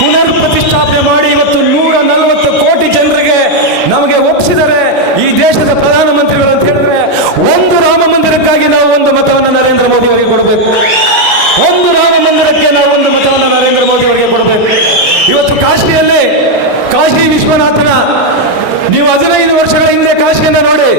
ಪುನರ್ ಪ್ರತಿಷ್ಠಾಪನೆ ಮಾಡಿ ಇವತ್ತು ನೂರ ನಲವತ್ತು ಕೋಟಿ ಜನರಿಗೆ ನಮಗೆ ಒಪ್ಪಿಸಿದರೆ ಈ ದೇಶದ ಪ್ರಧಾನಮಂತ್ರಿಗಳು ಅಂತ ಹೇಳಿದ್ರೆ ಒಂದು ರಾಮ ಮಂದಿರಕ್ಕಾಗಿ ನಾವು ಒಂದು ಮತವನ್ನು ನರೇಂದ್ರ ಮೋದಿ ಅವರಿಗೆ ಕೊಡಬೇಕು. ಒಂದು ರಾಮ ಮಂದಿರಕ್ಕೆ ನಾವು ಒಂದು ಮತವನ್ನು ನರೇಂದ್ರ ಮೋದಿ ಅವರಿಗೆ ಕೊಡಬೇಕು. ಇವತ್ತು ಕಾಶಿಯಲ್ಲಿ ಕಾಶಿ ವಿಶ್ವನಾಥನ ನೀವು ಹದಿನೈದು ವರ್ಷಗಳ ಹಿಂದೆ ಕಾಶಿಯನ್ನು ನೋಡಿ,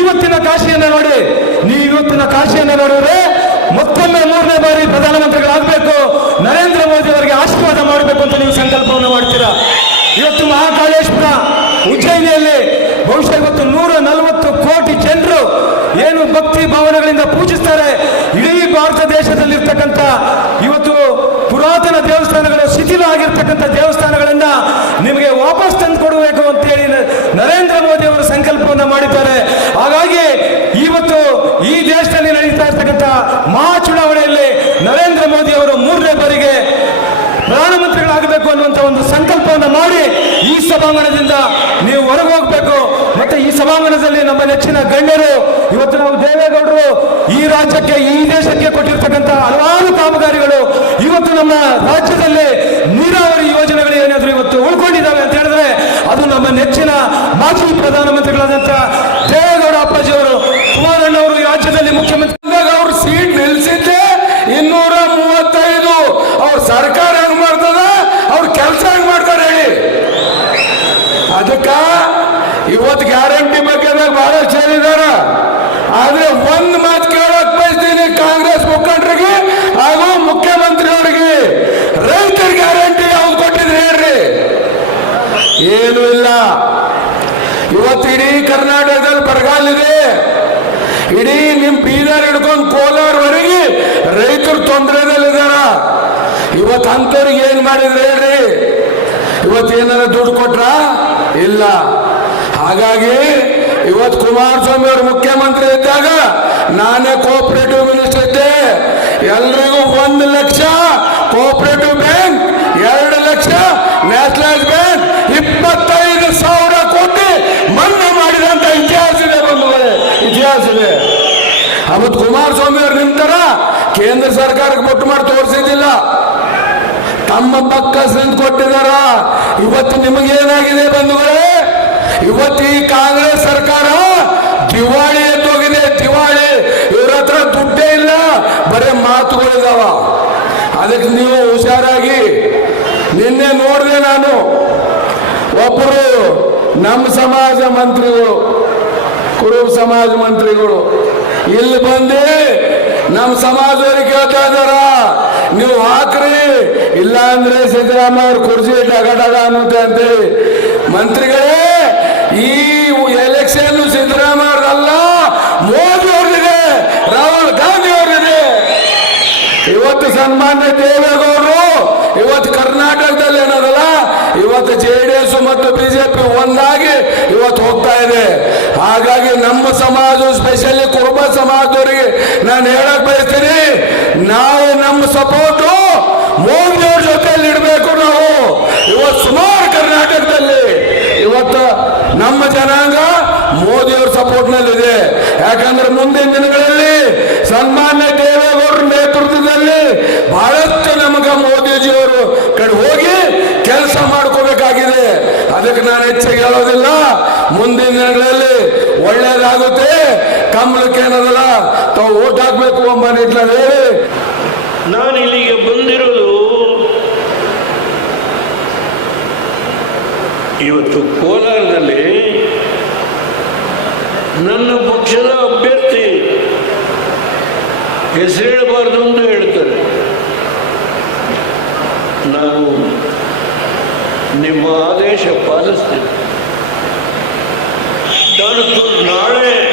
ಇವತ್ತಿನ ಕಾಶಿಯನ್ನು ನೋಡಿ ನೀವು ಇವತ್ತಿನ ಕಾಶಿಯನ್ನು ನೋಡಿದ್ರೆ ಮತ್ತೊಮ್ಮೆ ಮೂರನೇ ಬಾರಿ ಪ್ರಧಾನಮಂತ್ರಿಗಳಾಗಬೇಕು. ನರೇಂದ್ರ ಮೋದಿ ಅವರಿಗೆ ಆಶೀರ್ವಾದ ಮಾಡಬೇಕು ಅಂತ ನೀವು ಸಂಕಲ್ಪವನ್ನು ಮಾಡ್ತೀರಾ? ಇವತ್ತು ಮಹಾಕಾಳೇಶ್ವರ ಉಜ್ಜಯಿನಿಯಲ್ಲಿ ಬಹುಶಃ ಇವತ್ತು ನೂರ ನಲವತ್ತು ಕೋಟಿ ಜನರು ಏನು ಭಕ್ತಿ ಭಾವನೆಗಳಿಂದ ಪೂಜಿಸ್ತಾರೆ. ಇಡೀ ಭಾರತ ದೇಶದಲ್ಲಿ ಇರ್ತಕ್ಕಂಥ ಇವತ್ತು ಪುರಾತನ ದೇವಸ್ಥಾನಗಳು ಶಿಥಿಲ ಆಗಿರ್ತಕ್ಕಂಥ ದೇವಸ್ಥಾನಗಳನ್ನ ನಿಮಗೆ ವಾಪಸ್ ತಂದು ಕೊಡಬೇಕು ಅಂತ ಹೇಳಿ ನರೇಂದ್ರ ಮೋದಿ ಅವರು ಸಂಕಲ್ಪವನ್ನು ಮಾಡಿದ್ದಾರೆ. ಹಾಗಾಗಿ ಇವತ್ತು ಈ ದೇಶದಲ್ಲಿ ನಡೀತಾ ಇರ್ತಕ್ಕಂಥ ಮಹಾ ನರೇಂದ್ರ ಮೋದಿ ಅವರು ಮೂರನೇ ಬಾರಿಗೆ ಪ್ರಧಾನಮಂತ್ರಿಗಳಾಗಬೇಕು ಅನ್ನುವಂಥ ಒಂದು ಸಂಕಲ್ಪವನ್ನು ಮಾಡಿ ಈ ಸಭಾಂಗಣದಿಂದ ನೀವು ಹೊರಗೆ ಹೋಗಬೇಕು. ಮತ್ತೆ ಈ ಸಭಾಂಗಣದಲ್ಲಿ ನಮ್ಮ ನೆಚ್ಚಿನ ಗಣ್ಯರು, ಇವತ್ತು ನಾವು ದೇವೇಗೌಡರು ಈ ರಾಜ್ಯಕ್ಕೆ, ಈ ದೇಶಕ್ಕೆ ಕೊಟ್ಟಿರ್ತಕ್ಕಂಥ ಹಲವಾರು ಕಾಮಗಾರಿಗಳು ಇವತ್ತು ನಮ್ಮ ರಾಜ್ಯದಲ್ಲಿ ನೀರಾವರಿ ಯೋಜನೆಗಳು ಏನಾದರೂ ಇವತ್ತು ಉಳ್ಕೊಂಡಿದ್ದಾವೆ ಅಂತ ಹೇಳಿದ್ರೆ ಅದು ನಮ್ಮ ನೆಚ್ಚಿನ ಮಾಜಿ ಪ್ರಧಾನಮಂತ್ರಿಗಳಾದಂಥ ದೇವೇಗೌಡ ಅಪ್ಪಾಜಿಯವರು, ಕುಮಾರಣ್ಣವರು ಅವರು ರಾಜ್ಯದಲ್ಲಿ ಮುಖ್ಯಮಂತ್ರಿ. ಅವರು ಸೀಟ್ ನಿಲ್ಸಿದ್ದೆ ಇನ್ನೂರ ಮೂವತ್ತೈದು. ಅವ್ರ ಸರ್ಕಾರ ಹೆಂಗ್ ಮಾಡ್ತದ ಅವ್ರ ಕೆಲಸ ಹೆಂಗ್ ಮಾಡ್ತಾರೆ ಹೇಳಿ ಅದಕ್ಕ ಇವತ್ತು ಗ್ಯಾರಂಟಿ ಬಗ್ಗೆ ಬಹಳ ಸೇರಿದಾರ ಆದ್ರೆ ಒಂದ್ ಮಾತು ಕೇಳಕ್ ಬಯಸ್ತೀನಿ ಕಾಂಗ್ರೆಸ್ ಮುಖಂಡರಿಗೆ ಹಾಗೂ ಮುಖ್ಯಮಂತ್ರಿಯವರಿಗೆ ರೈತರ ಗ್ಯಾರಂಟಿ ಯಾವ್ದು ಕೊಟ್ಟಿದ್ರಿ ಹೇಳ್ರಿ ಏನು ಇಲ್ಲ. ಇವತ್ತು ಇಡೀ ಕರ್ನಾಟಕದಲ್ಲಿ ಬರಗಾಲ ಇದೆ ಇಡೀ ನಿಮ್ ಬೀದರ್ ಹಿಡ್ಕೊಂಡು ಕೋಲಾರವರೆಗೆ ರೈತರು ತೊಂದರೆದಲ್ಲಿದ್ದಾರ ಇವತ್ತು ಅಂತವ್ರಿಗೆ ಏನ್ ಮಾಡಿದ್ರೆ ಹೇಳ್ರಿ? ಇವತ್ತು ಏನಾರ ದುಡ್ಡು ಕೊಟ್ರ? ಇಲ್ಲ. ಹಾಗಾಗಿ ಇವತ್ತು ಕುಮಾರಸ್ವಾಮಿ ಅವರು ಮುಖ್ಯಮಂತ್ರಿ ಇದ್ದಾಗ ನಾನೇ ಕೋಆಪರೇಟಿವ್ ಮಿನಿಸ್ಟರ್ ಇದ್ದೆ. ಎಲ್ರಿಗೂ ಒಂದು ಲಕ್ಷ ಕೋಆಪರೇಟಿವ್ ಬ್ಯಾಂಕ್ ಎರಡು ಲಕ್ಷ ನ್ಯಾಷನಲೈಸ್ ಬ್ಯಾಂಕ್ ಇಪ್ಪತ್ತೈದು ಸಾವಿರ ಕೋಟಿ ಮನ್ನಾ ಮಾಡಿದಂತ ಇತಿಹಾಸ ಇದೆ ಬಂಧುಗಳೇ ಇತಿಹಾಸ ಇದೆ ಅವತ್ತು ಕುಮಾರಸ್ವಾಮಿ ಅವರು ನಿಂತರ ಕೇಂದ್ರ ಸರ್ಕಾರಕ್ಕೆ ಬೊಟ್ಟು ಮಾಡಿ ತೋರಿಸಿದ್ದಿಲ್ಲ. ತಮ್ಮ ಪಕ್ಕ ನಿಂತು ಕೊಟ್ಟಿದಾರ. ಇವತ್ತು ನಿಮಗೇನಾಗಿದೆ ಬಂಧುಗಳೇ? ಇವತ್ತು ಈ ಕಾಂಗ್ರೆಸ್ ಸರ್ಕಾರ ದಿವಾಳಿ ಎದ್ದೋಗಿದೆ. ದಿವಾಳಿ. ಇವ್ರ ಹತ್ರ ದುಡ್ಡೇ ಇಲ್ಲ. ಬರೀ ಮಾತುಗಳಿದಾವ. ಅದಕ್ಕೆ ನೀವು ಹುಷಾರಾಗಿ. ನಿನ್ನೆ ನೋಡಿದೆ ನಾನು. ಒಬ್ಬರು ನಮ್ಮ ಸಮಾಜ ಮಂತ್ರಿಗಳು, ಕುರುಬ ಸಮಾಜ ಮಂತ್ರಿಗಳು ಇಲ್ಲಿ ಬಂದು ನಮ್ಮ ಸಮಾಜದವ್ರಿಗೆ ಕೇಳ್ತಾ ಇದಾರ ನೀವು ಹಾಕ್ರಿ. ಇಲ್ಲ ಅಂದ್ರೆ ಸಿದ್ದರಾಮಯ್ಯ ಅವ್ರ ಕುರ್ಚಿ ಡಗ ಡಗ ಅನ್ನುತ್ತೆ ಅಂತೇಳಿ. ಮಂತ್ರಿಗಳೇ, ಈ ಎಲೆಕ್ಷನ್ ಸಿದ್ದರಾಮಯ್ಯ ಅವ್ರದಲ್ಲ, ಮೋದಿ ಅವ್ರಿಗೆ ರಾಹುಲ್ ಗಾಂಧಿ ಅವ್ರಿಗೆ ಇವತ್ತು ಸನ್ಮಾನ್ಯ ದೇವೇಗೌಡರು, ಇವತ್ತು ಕರ್ನಾಟಕದಲ್ಲಿ ಏನದಲ್ಲ ಇವತ್ತು ಜೆ ಡಿ ಎಸ್ ಮತ್ತು ಬಿಜೆಪಿ ಒಂದಾಗಿ ಇವತ್ತು ಹೋಗ್ತಾ ಇದೆ. ಹಾಗಾಗಿ ನಮ್ಮ ಸಮಾಜ ಸ್ಪೆಷಲಿ ಕುರುಬ ಸಮಾಜದವರಿಗೆ ನಾನು ಹೇಳಕ್ ಬಯಸ್ತೀನಿ, ನಾವು ನಮ್ಮ ಸಪೋರ್ಟು ಮೋದಿ ಅವ್ರ ಜೊತೆಯಲ್ಲಿ ಇಡಬೇಕು ನಾವು. ಇವತ್ತು ಸುಮಾರು ಕರ್ನಾಟಕದಲ್ಲಿ ಇವತ್ತು ನಮ್ಮ ಜನಾಂಗ ಮೋದಿ ಅವ್ರ ಸಪೋರ್ಟ್ನಲ್ಲಿದೆ ಯಾಕಂದ್ರೆ ಮುಂದಿನ ದಿನಗಳಲ್ಲಿ ಸನ್ಮಾನ್ಯ ದೇವೇಗೌಡರ ನೇತೃತ್ವದಲ್ಲಿ ಬಹಳಷ್ಟು ನಮಗ ಮೋದಿಜಿಯವರು ಕಡೆ ಹೋಗಿ ಕೆಲಸ ಮಾಡ್ಕೋಬೇಕಾಗಿದೆ. ಅದಕ್ಕೆ ನಾನು ಹೆಚ್ಚಾಗಿ ಹೇಳೋದಿಲ್ಲ, ಮುಂದಿನ ದಿನಗಳಲ್ಲಿ ಒಳ್ಳೇದಾಗುತ್ತೆ ಕಮಲಕ್ಕೆ ಏನದಲ್ಲ ತಾವು ಓಟ್ ಹಾಕ್ಬೇಕು ಎಂಬ ನಿಟ್ಟಿನಲ್ಲಿ. ನಾನು ಇಲ್ಲಿಗೆ ಬಂದಿರೋದು ಇವತ್ತು ಕೋಲಾರದಲ್ಲಿ ನನ್ನ ಪಕ್ಷದ ಅಭ್ಯರ್ಥಿ ಹೆಸರು ಅಂತ ಹೇಳ್ತಾರೆ. ನಾನು ನಿಮ್ಮ ಆದೇಶ ಪಾಲಿಸ್ತೇನೆ. ನಾನು ತು- ನಾಳೆ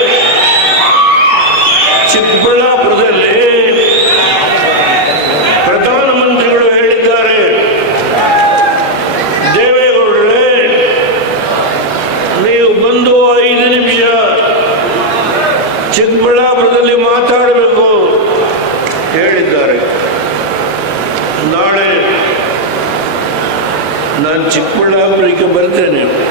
ಚಿಕ್ಕಬಳ್ಳಾಪುರದಲ್ಲಿ ಪ್ರಧಾನಮಂತ್ರಿಗಳು ಹೇಳಿದ್ದಾರೆ. ದೇವೇಗೌಡರೇ, ನೀವು ಬಂದು ಐದು ನಿಮಿಷ ಚಿಕ್ಕಬಳ್ಳಾಪುರದಲ್ಲಿ ಮಾತಾಡಬೇಕು ಹೇಳಿದ್ದಾರೆ. ನಾಳೆ ನಾನು ಚಿಕ್ಕಬಳ್ಳಾಪುರಕ್ಕೆ ಬರ್ತೇನೆ.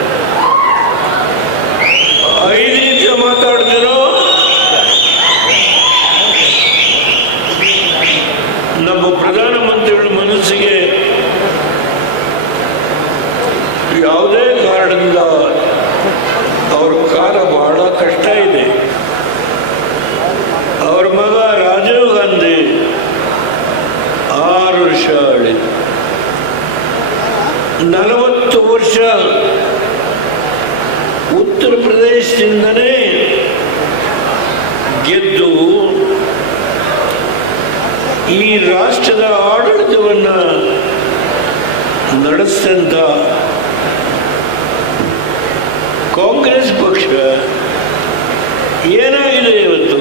ಕಾರಣದಿಂದ ಅವ್ರ ಕಾಲ ಬಹಳ ಕಷ್ಟ ಇದೆ. ಅವ್ರ ಮಗ ರಾಜೀವ್ ಗಾಂಧಿ ಆರು ವರ್ಷ ನಲವತ್ತು ವರ್ಷ ಉತ್ತರ ಪ್ರದೇಶದಿಂದನೇ ಗೆದ್ದು ಈ ರಾಷ್ಟ್ರದ ಆಡಳಿತವನ್ನು ನಡೆಸಿದಂಥ ಕಾಂಗ್ರೆಸ್ ಪಕ್ಷ ಏನಾಗಿದೆ ಇವತ್ತು.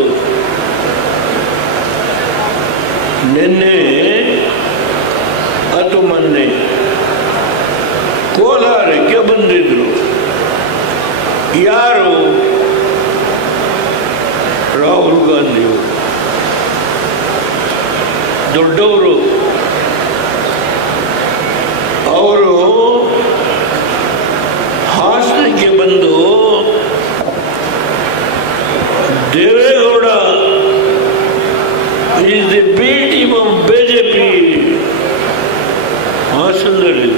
ನಿನ್ನೆ ಅದು ಮೊನ್ನೆ ಕೋಲಾರಕ್ಕೆ ಬಂದಿದ್ರು. ಯಾರು? ರಾಹುಲ್ ಗಾಂಧಿಯವರು ದೊಡ್ಡವರು. ಅವರು ಬಂದು Devegowda is the B of ಹಾಸನದಲ್ಲಿ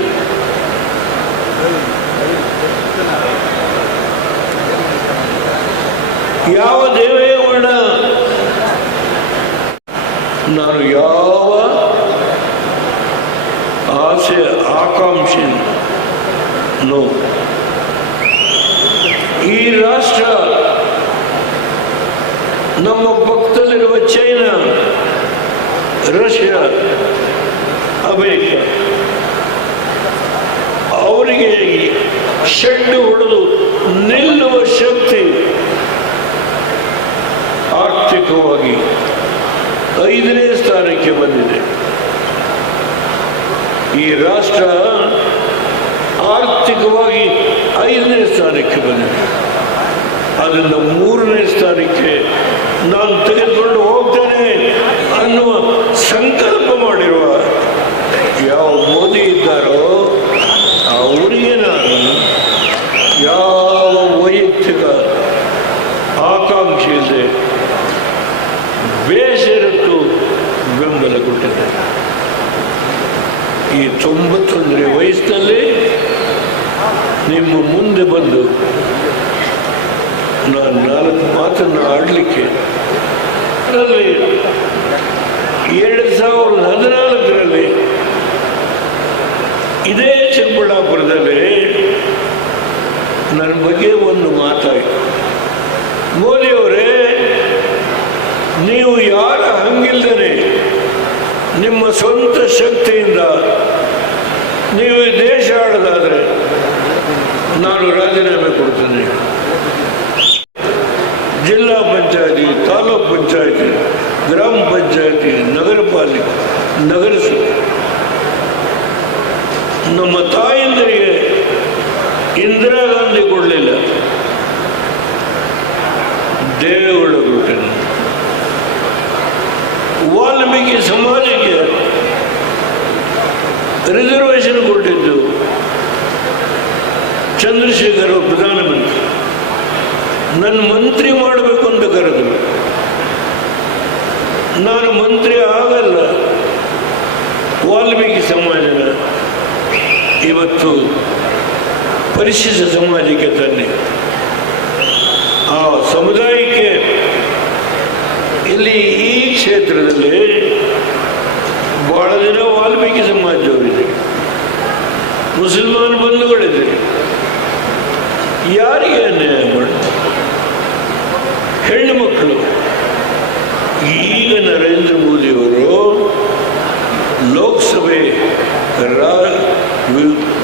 ಯಾವ ದೇವೇಗೌಡ ನಾನು ಯಾವ ಆಸೆ ಆಕಾಂಕ್ಷೆ ನೋ ರಾಷ್ಟ್ರ, ನಮ್ಮ ಪಕ್ಕದಲ್ಲಿರುವ ಚೈನಾ, ರಷ್ಯಾ, ಅಮೆರಿಕ, ಅವರಿಗೆ ಶೆಡ್ಡು ಹೊಡೆದು ನಿಲ್ಲುವ ಶಕ್ತಿ ಆರ್ಥಿಕವಾಗಿ ಐದನೇ ಸ್ಥಾನಕ್ಕೆ ಬಂದಿದೆ. ಈ ರಾಷ್ಟ್ರ ಆರ್ಥಿಕವಾಗಿ ಐದನೇ ಸ್ಥಾನಕ್ಕೆ ಬಂದಿದೆ. ಅದನ್ನು ಮೂರನೇ ಸ್ಥಾನಕ್ಕೆ ನಾನು ತೆಗೆದುಕೊಂಡು ಹೋಗ್ತೇನೆ ಅನ್ನುವ ಸಂಕಲ್ಪ ಮಾಡಿರುವ ಯಾವ ಮೋದಿ ಇದ್ದಾರೋ ಅವರಿಗೆ ನಾನು ಯಾವ ವೈಯಕ್ತಿಕ ಆಕಾಂಕ್ಷೆ ಇದೆ ಬೇಸರತ್ತು ಬೆಂಬಲ ಕೊಟ್ಟಿದೆ ಈ ತೊಂಬತ್ತೊಂದನೇ ವಯಸ್ಸಿನಲ್ಲಿ ನಿಮ್ಮ ಮುಂದೆ ಬಂದು ನಾನು ಮಾತನ್ನು ಆಡಲಿಕ್ಕೆ ಅದರಲ್ಲಿ ಎರಡು ಸಾವಿರದ ಹದಿನಾಲ್ಕರಲ್ಲಿ ಇದೇ ಚಿಕ್ಕಬಳ್ಳಾಪುರದಲ್ಲಿ ನನ್ನ ಬಗ್ಗೆ ಒಂದು ಮಾತಾಯಿತು. ಮೋದಿಯವರೇ ನೀವು ಯಾರ ಹಂಗಿಲ್ಲದೆ ನಿಮ್ಮ ಸ್ವಂತ ಶಕ್ತಿಯಿಂದ ನೀವು ದೇಶ ಆಡೋದಾದರೆ ನಾನು ರಾಜೀನಾಮೆ ಕೊಡ್ತೇನೆ. ಜಿಲ್ಲಾ ಪಂಚಾಯತಿ, ತಾಲೂಕ್ ಪಂಚಾಯತಿ, ಗ್ರಾಮ ಪಂಚಾಯತಿ ನಗರ ಪಾಲಿಕೆ ನಗರಸಭೆ. ನಮ್ಮ ತಾಯಂದರಿಗೆ ಇಂದಿರಾ ಗಾಂಧಿ ಕೊಡಲಿಲ್ಲ. ದೇವೇಗೌಡ ವಾಲ್ಮೀಕಿ ಸಮಾಜಕ್ಕೆ ರಿಸರ್ವೇಶನ್ ಕೊಟ್ಟಿದ್ದು ಚಂದ್ರಶೇಖರ್ ಪ್ರಧಾನಮಂತ್ರಿ. ನನ್ನ ಮಂತ್ರಿ ಮಾಡಬೇಕು ಅಂತ ಕರೆದು ನಾನು ಮಂತ್ರಿ ಆಗಲ್ಲ. ವಾಲ್ಮೀಕಿ ಸಮಾಜದ ಇವತ್ತು ಪರಿಶಿಷ್ಟ ಸಮಾಜಕ್ಕೆ ತನ್ನಿ. ಆ ಸಮುದಾಯಕ್ಕೆ ಇಲ್ಲಿ ಈ ಕ್ಷೇತ್ರದಲ್ಲಿ ಬಹಳ ದಿನ ವಾಲ್ಮೀಕಿ ಸಮಾಜದವರಿದೆ ಮುಸಲ್ಮಾನ್ ಬಂಧುಗಳಿದೆ ಯಾರಿಗೆ ಅನ್ಯಾಯ ಮಾಡಿ ಹೆಣ್ಣು ಮಕ್ಕಳು. ಈಗ ನರೇಂದ್ರ ಮೋದಿಯವರು ಲೋಕಸಭೆ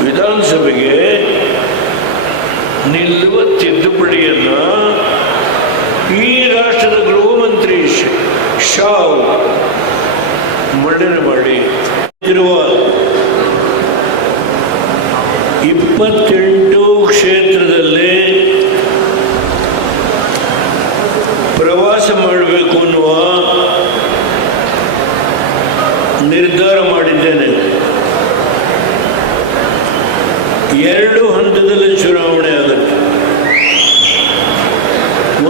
ವಿಧಾನಸಭೆಗೆ ನಿಲ್ಲುವ ತಿದ್ದುಪಡಿಯನ್ನು ಈ ರಾಷ್ಟ್ರದ ಗೃಹ ಮಂತ್ರಿ ಶಾ ಮಂಡನೆ ಮಾಡಿ. ಇರುವ ಇಪ್ಪತ್ತೆಂಟು ಕ್ಷೇತ್ರದಲ್ಲಿ ಪ್ರವಾಸ ಮಾಡಬೇಕು ಅನ್ನುವ ನಿರ್ಧಾರ ಮಾಡಿದ್ದೇನೆ. ಎರಡು ಹಂತದಲ್ಲಿ ಚುನಾವಣೆ ಆಗುತ್ತೆ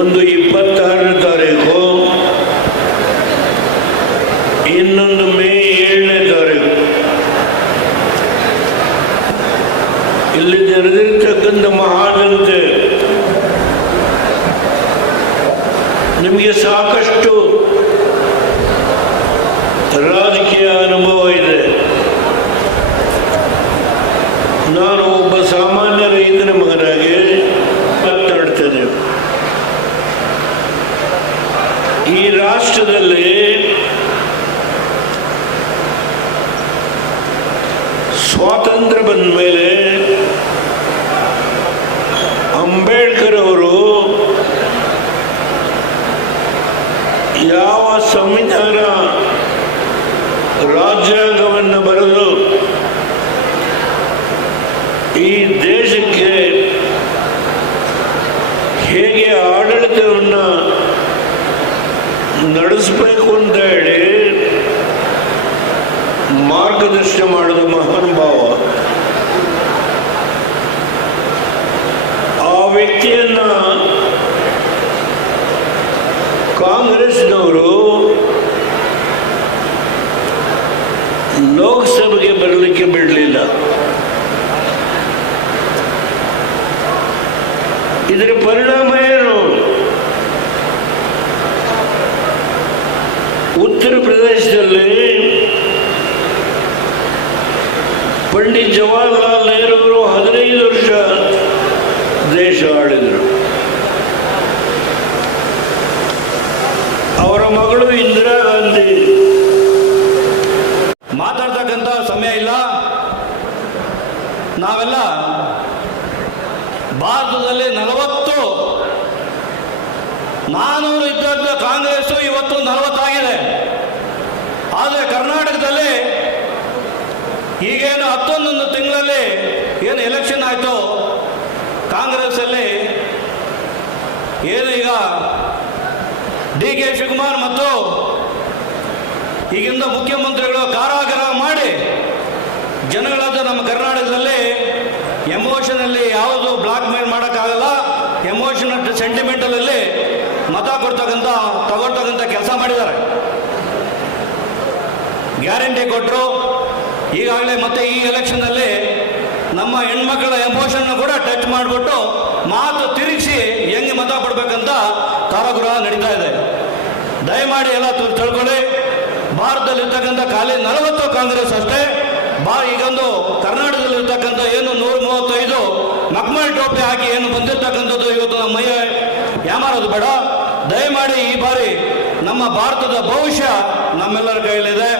ಒಂದು ಇಪ್ಪತ್ತಾರನೇ ತಾರೀಕು, ಇನ್ನೊಂದು ಮೇ ಏಳನೇ ತಾರೀಕು. ಇಲ್ಲಿ ನಡೆದಿರ್ತಕ್ಕಂಥ ಮಹಾಜನತೆ ನಿಮಗೆ ಸಾಕಷ್ಟು ರಾಜಕೀಯ ಅನುಭವ ಇದೆ ನಾನು ಒಬ್ಬ ಸಾಮಾನ್ಯ ರೈತನ ಮಗನಾಗಿ ಈ ದೇಶಕ್ಕೆ ಹೇಗೆ ಆಡಳಿತವನ್ನು ನಡೆಸಬೇಕು ಅಂತ ಹೇಳಿ ಮಾರ್ಗದರ್ಶನ ಮಾಡಿದ ಮಹಾನುಭಾವ ಆ ವ್ಯಕ್ತಿಯನ್ನ ಕಾಂಗ್ರೆಸ್ನವರು ಲೋಕಸಭೆಗೆ ಬರಲಿಕ್ಕೆ ಬಿಡಲಿಲ್ಲ. ಇದರ ಪರಿಣಾಮ ಏನು? ಉತ್ತರ ಪ್ರದೇಶದಲ್ಲಿ ಪಂಡಿತ್ ಜವಾಹರ್ಲಾಲ್ ನೆಹರು ಅವರು ಹದಿನೈದು ವರ್ಷ ದೇಶ ಆಳಿದರು. ಅವರ ಮಗಳು ಇಂದಿರಾ ಗಾಂಧಿ. ಮಾತಾಡ್ತಕ್ಕಂಥ ಸಮಯ ಇಲ್ಲ. ನಾವೆಲ್ಲ ಭಾರತದಲ್ಲಿ ನಲವತ್ತು ನಾನೂರು ಇದ್ದದ್ದು ಕಾಂಗ್ರೆಸ್ ಇವತ್ತು ನಲವತ್ತಾಗಿದೆ. ಆದರೆ ಕರ್ನಾಟಕದಲ್ಲಿ ಈಗೇನು ಹತ್ತೊಂದೊಂದು ತಿಂಗಳಲ್ಲಿ ಏನು ಎಲೆಕ್ಷನ್ ಆಯಿತು, ಕಾಂಗ್ರೆಸ್ಸಲ್ಲಿ ಏನು ಈಗ ಡಿ ಕೆ ಶಿವಕುಮಾರ್ ಮತ್ತು ಈಗಿಂದ ಮುಖ್ಯಮಂತ್ರಿಗಳು ಕಾರಾಗಾರ ಮಾಡಿ ಜನಗಳಾದ ನಮ್ಮ ಕರ್ನಾಟಕದಲ್ಲಿ ಎಮೋಷನಲ್ಲಿ ಯಾವುದು ಬ್ಲಾಕ್ ಮೇಲ್ ಮಾಡೋಕ್ಕಾಗಲ್ಲ. ಎಮೋಷನಲ್ ಸೆಂಟಿಮೆಂಟಲಲ್ಲಿ ಮತ ಕೊಡ್ತಕ್ಕಂಥ ತಗೊಳ್ತಕ್ಕಂಥ ಕೆಲಸ ಮಾಡಿದ್ದಾರೆ. ಗ್ಯಾರಂಟಿ ಕೊಟ್ಟರು ಈಗಾಗಲೇ ಮತ್ತೆ ಈ ಎಲೆಕ್ಷನ್ನಲ್ಲಿ ನಮ್ಮ ಹೆಣ್ಮಕ್ಳ ಎಮೋಷನ್ನ ಕೂಡ ಟಚ್ ಮಾಡಿಬಿಟ್ಟು ಮಾತು ತಿರುಗಿಸಿ ಹೆಂಗೆ ಮತ ಕೊಡ್ಬೇಕಂತ ಕಾರಾಗೃಹ ನಡೀತಾ ಇದೆ. ದಯಮಾಡಿ ಎಲ್ಲ ತಿಳ್ಕೊಳ್ಳಿ. ಭಾರತದಲ್ಲಿರ್ತಕ್ಕಂಥ ಖಾಲಿ ನಲವತ್ತು ಕಾಂಗ್ರೆಸ್ ಅಷ್ಟೇ. ಬಾ, ಈಗೊಂದು ಕರ್ನಾಟಕದಲ್ಲಿರ್ತಕ್ಕಂಥ ಏನು ನೂರ ಮೂವತ್ತೈದು ಮಕ್ಮಲ್ ಟೋಪಿ ಹಾಕಿ ಏನು ಬಂದಿರತಕ್ಕಂಥದ್ದು ಇವತ್ತು ನಮ್ಮ ಮೈಯ ಯಾಮಾರೋದು ಬೇಡ. ದಯಮಾಡಿ ಈ ಬಾರಿ ನಮ್ಮ ಭಾರತದ ಭವಿಷ್ಯ ನಮ್ಮೆಲ್ಲರ ಕೈಯಲ್ಲಿದೆ.